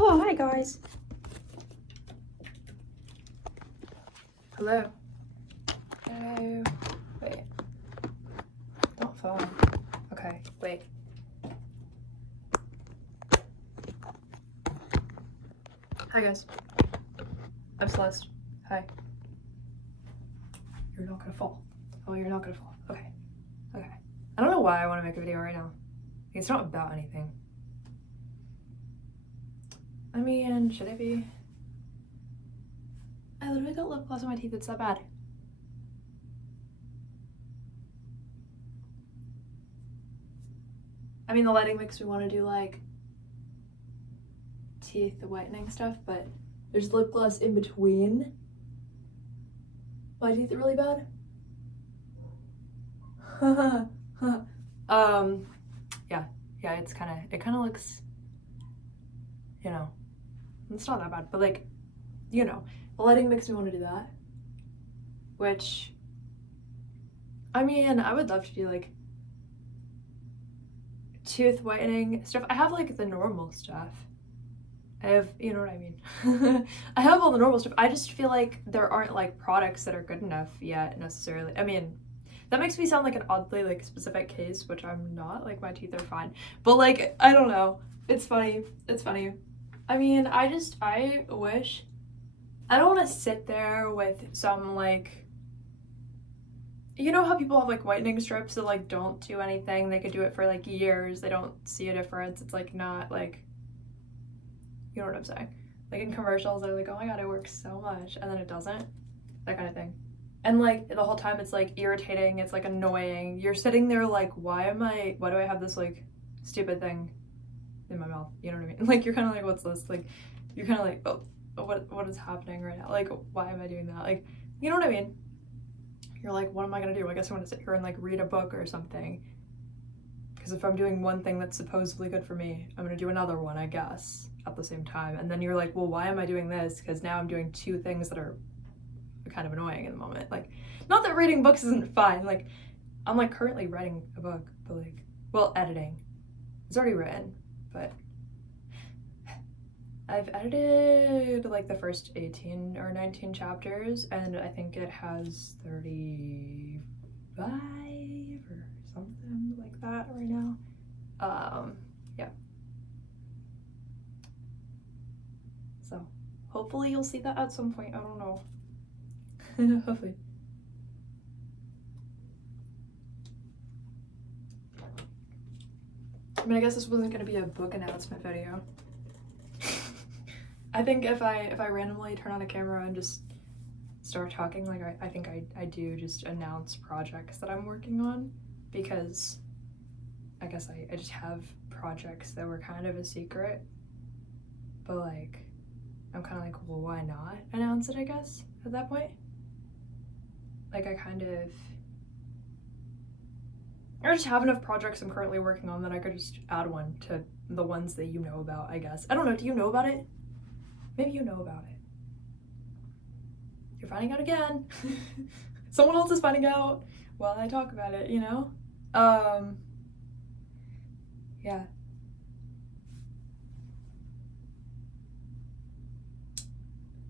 Oh, hi guys. Hello. Hello. Wait. Don't phone. Okay, wait. Hi guys. I'm Celeste. Hi. You're not gonna fall. Oh, you're not gonna fall. Okay. Okay. I don't know why I want to make a video right now. It's not about anything. I mean, should it be? I literally got lip gloss on my teeth. It's that bad. I mean, the lighting makes me want to do like teeth whitening stuff, but there's lip gloss in between. My teeth are really bad. Yeah, it kind of looks, you know, it's not that bad, but like, you know, the lighting makes me want to do that, which, I mean, I would love to do like tooth whitening stuff. I have like the normal stuff. I have, you know what I mean? I have all the normal stuff. I just feel like there aren't like products that are good enough yet necessarily. I mean, that makes me sound like an oddly like specific case, which I'm not. Like my teeth are fine. But like, I don't know. It's funny. It's funny. I mean, I wish, I don't want to sit there with some like, you know how people have like whitening strips that like don't do anything? They could do it for like years. They don't see a difference. It's like not like, you know what I'm saying? Like in commercials, they're like, oh my god, it works so much. And then it doesn't. That kind of thing. And like the whole time it's like irritating. It's like annoying. You're sitting there like, why do I have this like stupid thing in my mouth? You know what I mean? Like you're kind of like, what's this? Like you're kind of like, oh, what is happening right now? Like, why am I doing that? Like, you know what I mean? You're like, what am I gonna do? I guess I want to sit here and like read a book or something. Because if I'm doing one thing that's supposedly good for me, I'm gonna do another one, I guess, at the same time. And then you're like, well, why am I doing this? Because now I'm doing two things that are kind of annoying in the moment. Like, not that reading books isn't fine. Like, I'm like currently writing a book, but like, well, editing. It's already written, but I've edited like the first 18 or 19 chapters, and I think it has 35 or something like that right now. Yeah. So hopefully you'll see that at some point. I don't know. Hopefully. I mean, I guess this wasn't gonna be a book announcement video. I think if I randomly turn on a camera and just start talking, like I think I do just announce projects that I'm working on, because I guess I just have projects that were kind of a secret, but like I'm kind of like, well, why not announce it, I guess, at that point? Like I just have enough projects I'm currently working on that I could just add one to the ones that you know about, I guess. I don't know, do you know about it? Maybe you know about it. You're finding out again. Someone else is finding out while I talk about it, you know? Yeah.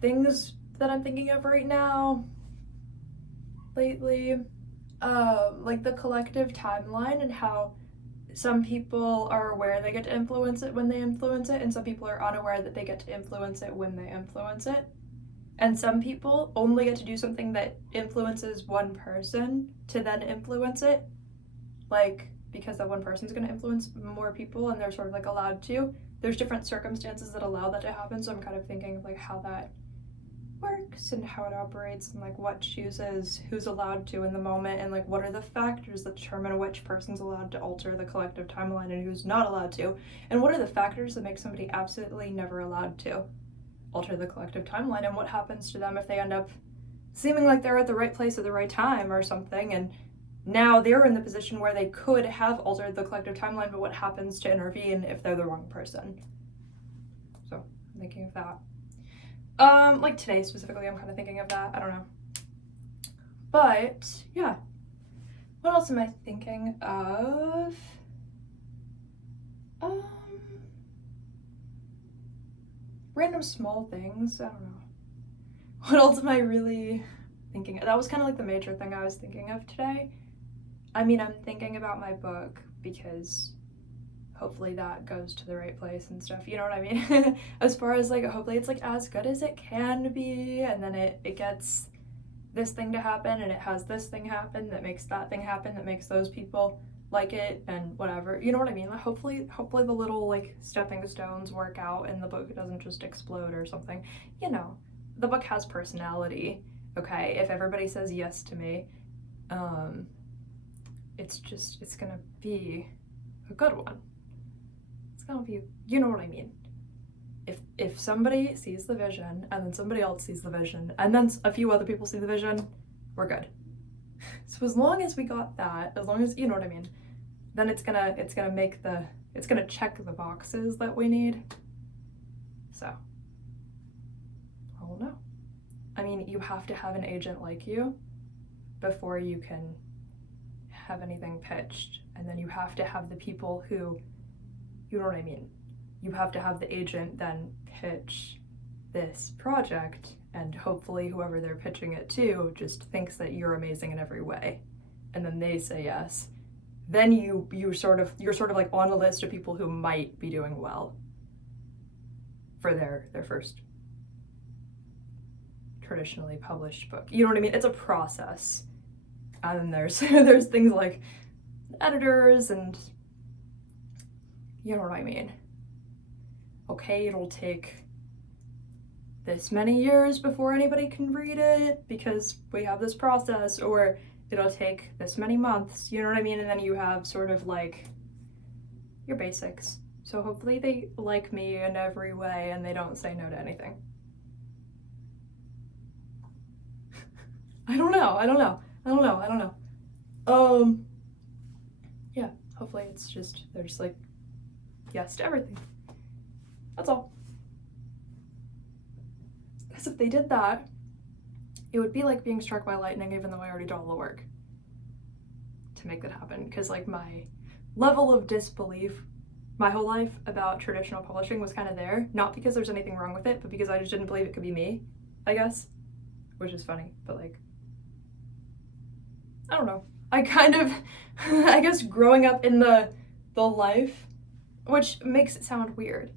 Things that I'm thinking of right now, lately, like the collective timeline and how some people are aware they get to influence it when they influence it, and some people are unaware that they get to influence it when they influence it. And some people only get to do something that influences one person to then influence it, like because that one person's going to influence more people and they're sort of like allowed to. There's different circumstances that allow that to happen, so I'm kind of thinking of like how that works and how it operates and like what chooses who's allowed to in the moment, and like what are the factors that determine which person's allowed to alter the collective timeline and who's not allowed to, and what are the factors that make somebody absolutely never allowed to alter the collective timeline, and what happens to them if they end up seeming like they're at the right place at the right time or something, and now they're in the position where they could have altered the collective timeline, but what happens to intervene if they're the wrong person. So I'm thinking of that. Like today specifically, I'm kind of thinking of that. I don't know. But, yeah. What else am I thinking of? random small things. I don't know. What else am I really thinking? That was kind of like the major thing I was thinking of today. I mean, I'm thinking about my book because hopefully that goes to the right place and stuff, you know what I mean? As far as like, hopefully it's like as good as it can be, and then it gets this thing to happen, and it has this thing happen that makes that thing happen, that makes those people like it, and whatever, you know what I mean? Like, hopefully the little like stepping stones work out and the book doesn't just explode or something, you know. The book has personality, okay? If everybody says yes to me, it's gonna be a good one. It's gonna be, you know what I mean? If somebody sees the vision, and then somebody else sees the vision, and then a few other people see the vision, we're good. So as long as we got that, as long as, you know what I mean, then it's gonna check the boxes that we need. So, I don't know. I mean, you have to have an agent like you before you can have anything pitched, and then you have to have the people who, you know what I mean, you have to have the agent then pitch this project, and hopefully whoever they're pitching it to just thinks that you're amazing in every way, and then they say yes. Then you're sort of like on a list of people who might be doing well for their first traditionally published book. You know what I mean? It's a process. And then there's things like editors, and you know what I mean. Okay, it'll take this many years before anybody can read it because we have this process, or it'll take this many months, you know what I mean? And then you have sort of like your basics. So hopefully they like me in every way and they don't say no to anything. I don't know. Yeah, hopefully it's just, they're just like, yes to everything. That's all. Because if they did that, it would be like being struck by lightning, even though I already did all the work to make that happen. Because like my level of disbelief my whole life about traditional publishing was kind of there. Not because there's anything wrong with it, but because I just didn't believe it could be me, I guess. Which is funny, but like, I don't know. I kind of, I guess growing up in the life, which makes it sound weird.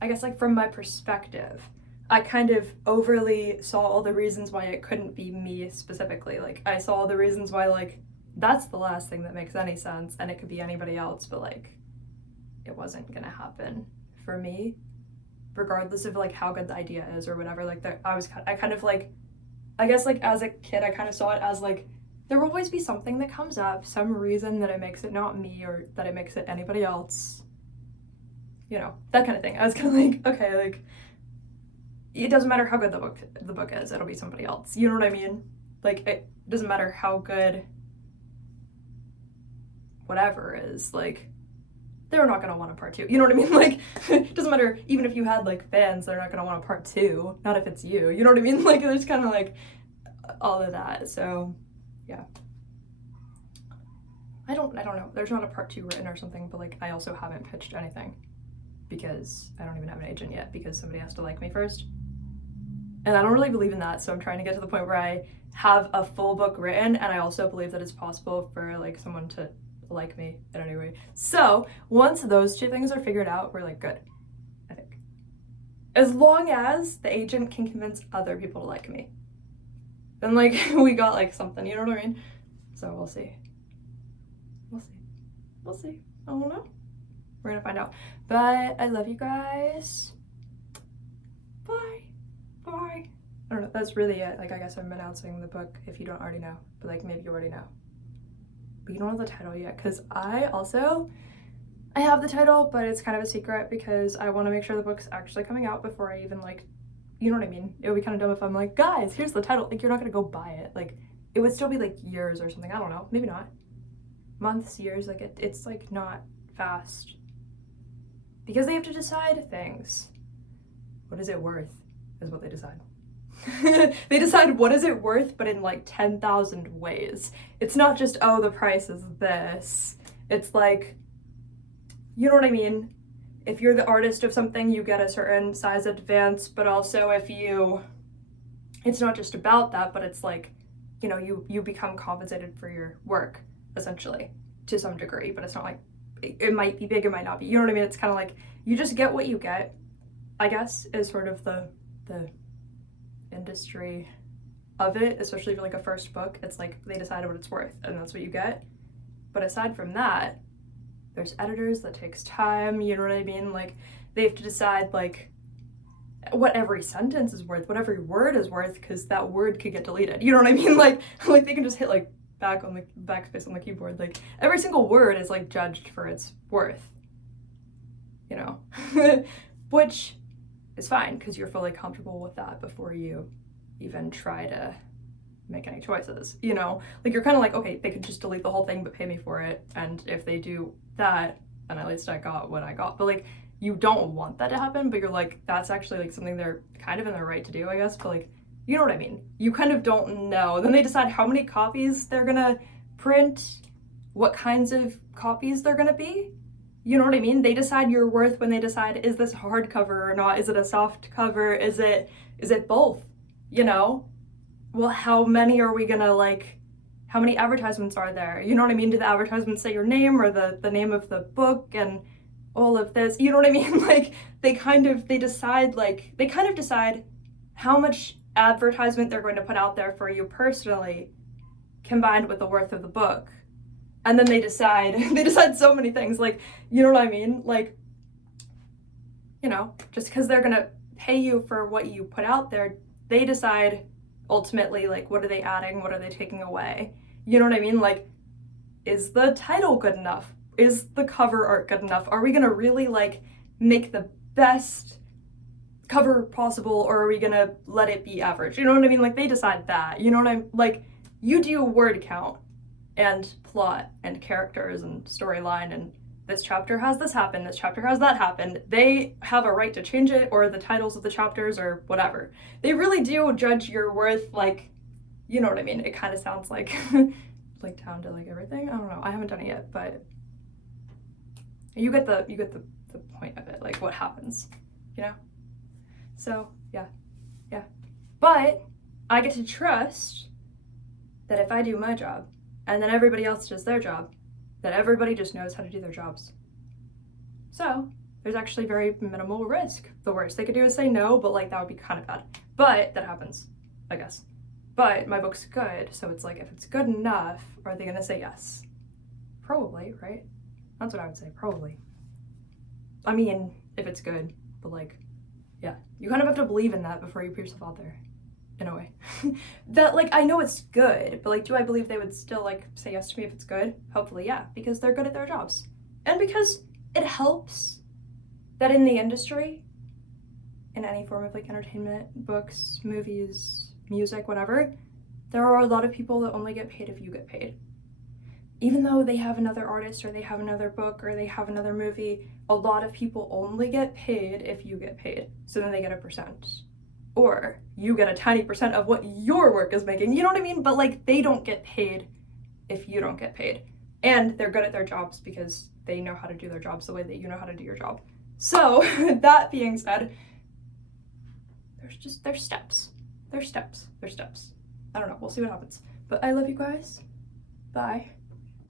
I guess like from my perspective, I kind of overly saw all the reasons why it couldn't be me specifically. Like I saw all the reasons why like that's the last thing that makes any sense, and it could be anybody else, but like it wasn't gonna happen for me, regardless of like how good the idea is or whatever. Like I kind of like, I guess like as a kid I kind of saw it as like there will always be something that comes up, some reason that it makes it not me or that it makes it anybody else. You know, that kind of thing. I was kind of like, okay, like, it doesn't matter how good the book is, it'll be somebody else. You know what I mean? Like, it doesn't matter how good whatever is, like, they're not gonna want a part two. You know what I mean? Like, it doesn't matter, even if you had, like, fans, they're not gonna want a part two. Not if it's you. You know what I mean? Like, there's kind of, like, all of that. So, yeah. I don't know. There's not a part two written or something, but, like, I also haven't pitched anything. Because I don't even have an agent yet, because somebody has to like me first. And I don't really believe in that, so I'm trying to get to the point where I have a full book written, and I also believe that it's possible for like someone to like me in any way. So once those two things are figured out, we're like good, I think. As long as the agent can convince other people to like me, then like we got like something, you know what I mean? So we'll see. I don't know. We're gonna find out. But I love you guys. Bye. I don't know, that's really it. Like, I guess I'm announcing the book if you don't already know. But like, maybe you already know. But you don't know the title yet, because I have the title, but it's kind of a secret because I want to make sure the book's actually coming out before I even like, you know what I mean? It would be kind of dumb if I'm like, guys, here's the title. Like, you're not gonna go buy it. Like, it would still be like years or something. I don't know. Maybe not. Months, years. Like, it's like not fast. Because they have to decide things. What is it worth is what they decide. They decide what is it worth, but in like 10,000 ways. It's not just, oh, the price is this. It's like, you know what I mean? if you're the artist of something, you get a certain size advance, but also it's not just about that, but it's like, you know, you become compensated for your work, essentially, to some degree, but it's not like, it might be big, it might not be, you know what I mean? It's kind of like, you just get what you get, I guess, is sort of the industry of it, especially for like a first book. It's like, they decided what it's worth, and that's what you get. But aside from that, there's editors, that takes time, you know what I mean? Like, they have to decide, like, what every sentence is worth, what every word is worth, because that word could get deleted. You know what I mean? Like they can just hit like backspace on the keyboard. Like, every single word is like judged for its worth, you know, which is fine because you're fully comfortable with that before you even try to make any choices, you know? Like, you're kind of like, okay, they could just delete the whole thing but pay me for it, and if they do that, then at least I got what I got. But like, you don't want that to happen, but you're like, that's actually like something they're kind of in their right to do, I guess, but like, you know what I mean? You kind of don't know. Then they decide how many copies they're gonna print, what kinds of copies they're gonna be. You know what I mean? They decide your worth when they decide, is this hardcover or not? Is it a soft cover? Is it both? You know? Well, how many are we gonna, like, how many advertisements are there? You know what I mean? Do the advertisements say your name or the name of the book and all of this? You know what I mean? Like, they kind of decide how much advertisement they're going to put out there for you personally combined with the worth of the book. And then they decide so many things, like, you know what I mean? Like, you know, just because they're gonna pay you for what you put out there, they decide ultimately, like, what are they adding, what are they taking away? You know what I mean? Like, is the title good enough? Is the cover art good enough? Are we gonna really, like, make the best cover possible, or are we gonna let it be average? You know what I mean? Like, they decide that, you know what I'm, like, you do word count and plot and characters and storyline, and this chapter has this happen, this chapter has that happen. They have a right to change it, or the titles of the chapters, or whatever. They really do judge your worth, like, you know what I mean? It kind of sounds like like down to like everything. I don't know. I haven't done it yet, but you get the point of it, like what happens, you know? So yeah. But I get to trust that if I do my job, and then everybody else does their job, that everybody just knows how to do their jobs. So there's actually very minimal risk. The worst they could do is say no, but like that would be kind of bad. But that happens, I guess. But my book's good, so it's like, if it's good enough, are they gonna say yes? Probably, right? That's what I would say, probably. I mean, if it's good, but like, yeah. You kind of have to believe in that before you put yourself out there. In a way. That, like, I know it's good, but like, do I believe they would still like say yes to me if it's good? Hopefully, yeah, because they're good at their jobs. And because it helps that in the industry, in any form of like entertainment, books, movies, music, whatever, there are a lot of people that only get paid if you get paid. Even though they have another artist, or they have another book, or they have another movie, a lot of people only get paid if you get paid. So then they get a percent. Or you get a tiny percent of what your work is making, you know what I mean? But like, they don't get paid if you don't get paid. And they're good at their jobs because they know how to do their jobs the way that you know how to do your job. So that being said, there's steps. I don't know, we'll see what happens. But I love you guys. Bye.